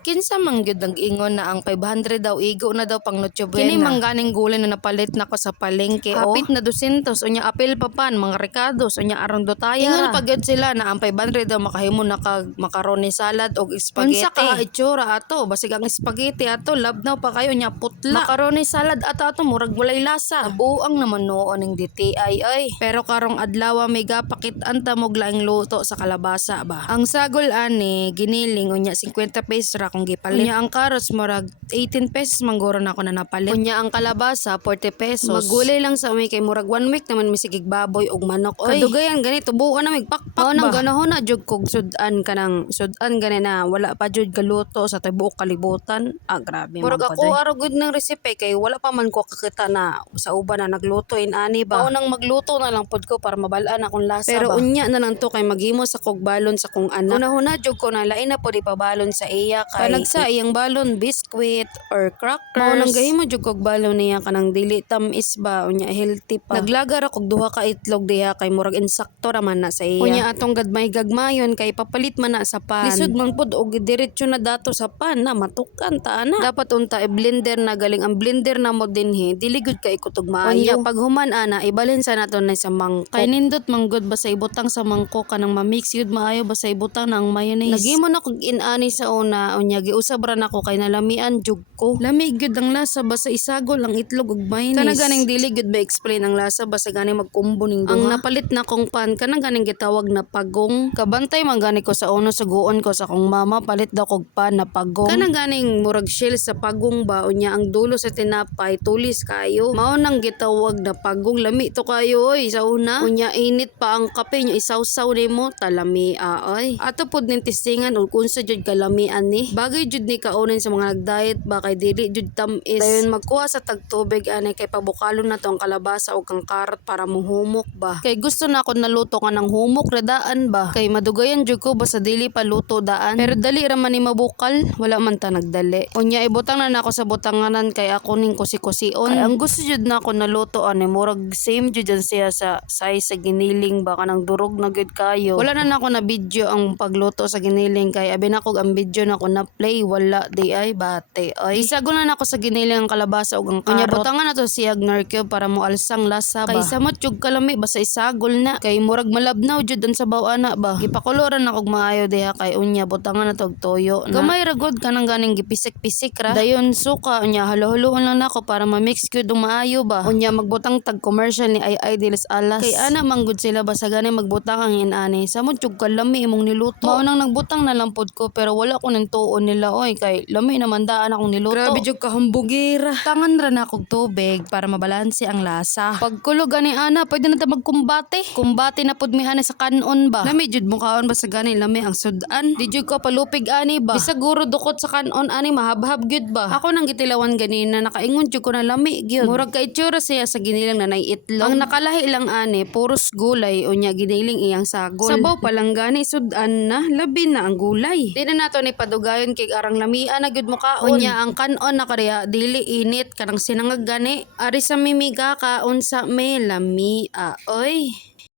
Kinsa man gyud nag-ingon na ang 500 daw igo na daw pang Noche Buena. Kini mangganing gulay na napalit nako sa palengke. Hapit na 200 unya apil pa pan mga rekados unya aron dotaya. Ingon pa gyud sila na ang 500 daw makahimo na kag macaroni salad og spaghetti. Unsa ka itsura ato basig ang spaghetti ato labnaw pa kayo nya putla. Macaroni salad ato murag walay lasa. Nabuang naman noon ning DTI ay. Pero karong adlaw may gapakit-an ta mog laing luto sa kalabasa ba. Ang sagol ani giniling unya 50 pesos ra kung gipalit. Unya ang carrots murag 18 pesos mangguro na ako na napalit. Unya ang kalabasa 40 pesos. Magulay lang sa umi kay murag 1 week naman misigig baboy og manok. Oy. Kadugayan gani tubuan na magpakpak ba. Nang ganahon na jud kog sudan kanang sudan gani na wala pa jud galuto sa tibuok kalibutan. Grabe man. Murag ako araw gud ng recipe kay wala pa man ko kakita na sa uban na nagluto inani ba. Mao nang magluto na lang pod ko para mabalaan akong lasa. Pero ba. Unya na lang to kay maghimo sa kog balon sa kong anak. Una jud ko na lain na pod ipabalon sa iya kay panagsa iyang balon biscuit or crackers. Mao nang gahimo jud kog balon niya kanang dili tamis ba unya healthy pa. Naglaga ra kog duha ka itlog diha kay murag insakto ra man na sa iya. Unya atong gagmayon kay papalit man na sa pan. Lisod man pod og diretso na dato sa pan na matukan ta ana. Dapat unta i-blender na galing ang blender na mo dinhi dili gud kay kutog maayo. Unya pag human ana ibalhin sa naton na sa mangkok. Kay nindot manggod ba sa ibutang sa mangkok kanang ma-mix yun maayo ba sa ibutang na ang mayonnaise. Nagimo na kog inani sa una unya giusab ra nako kay nalamian jud ko. Lami gyud ang lasa ba sa isagol ang itlog ug mayonnaise. Kana ganing dili gyud ba explain ang lasa ba sa ganing magkumbo ning duha. Ang napalit na kong pan kana ganing gitawag na pagong. Kabantay man gani ko sa uno suguon ko sa kong mama palit daw kog pan na pagong. Kana ganing murag shell sa pagong ba unya ang dulo sa tinapay tulis kayo. Mao nang gitawag na pagong lami to kayo oy sa una. Unya init pa ang kape nya isawsaw nimo talami ay. Ato pod ning testingan ug unsa jud kalamian ni. Bagay jud ni kaunon sa mga nag-diet ba kay dili jud tamis. Dayon magkuha sa tagtubig ani kay pabukalon na to ang kalabasa ug kang karot para muhumok ba. Kay gusto na ako naluto ka ng humok redaan ba. Kay madugayan jud ko basta dili pa luto daan. Pero dali ra man ni mabukal wala man ta nagdali. Unya ibutang na nako sa butanganan kay ako ning kusi-kusion. Kay ang gusto jud na ako naluto ani murag same jud siya sa size sa giniling ba kanang durog na gud kayo. Wala na nako na video ang pagluto sa giniling kay abi na kog ang video na ko na play wala di ay bate ay. Isagon na nako sa giniling ang kalabasa ug ang karot. Unya butangan na to siya gnarkyo para mo alsang lasa ba. Kay samot jud kalami basta isagol na kay murag malabnaw jud ang sabaw ana ba. Gipakuloran na kog maayo diha kay unya butangan na to og toyo na. Gamay ra gud kanang ganing gipisik-pisik ra. Dayon suka unya halo-haloon lang nako para ma-mix gyud og maayo ba. Unya magbutang tag commercial ni Ay Diles Alas. Kay ana manggud sila basta gani magbutang ang inani. Samot jud kalami imong niluto. Mao nang nagbutang na lang pod ko pero wala ko ning tuon nila oy kay lami naman daan akong niluto. Grabe jud ka hambugira. Tangan ra na kog tubig para mabalanse ang lasa. Pagkulog ani ana pwede na ta magkumbate. Kumbate na pod mi ani sa kanon ba. Lami jud mo kaon basta gani lami ang sudan. Di jud ko palupig ani ba. Bisaguro dukot sa kanon ani mahabhab gyud ba. Ako nang gitilawan ganina nakaingon jud ko na lami gyud. Murag ka itsura siya sa ginilang na nay itlog. Ang nakalahi lang ani puros gulay unya giniling iyang sagol. Sabaw pa lang gani sudan na labi na ang gulay. Di na nato ni padugayon kay arang lamian na gyud mo kaon. Unya ang kanon na kaya dili init kanang sinangag gani. Ari sa mimiga ka unsa may lami oy.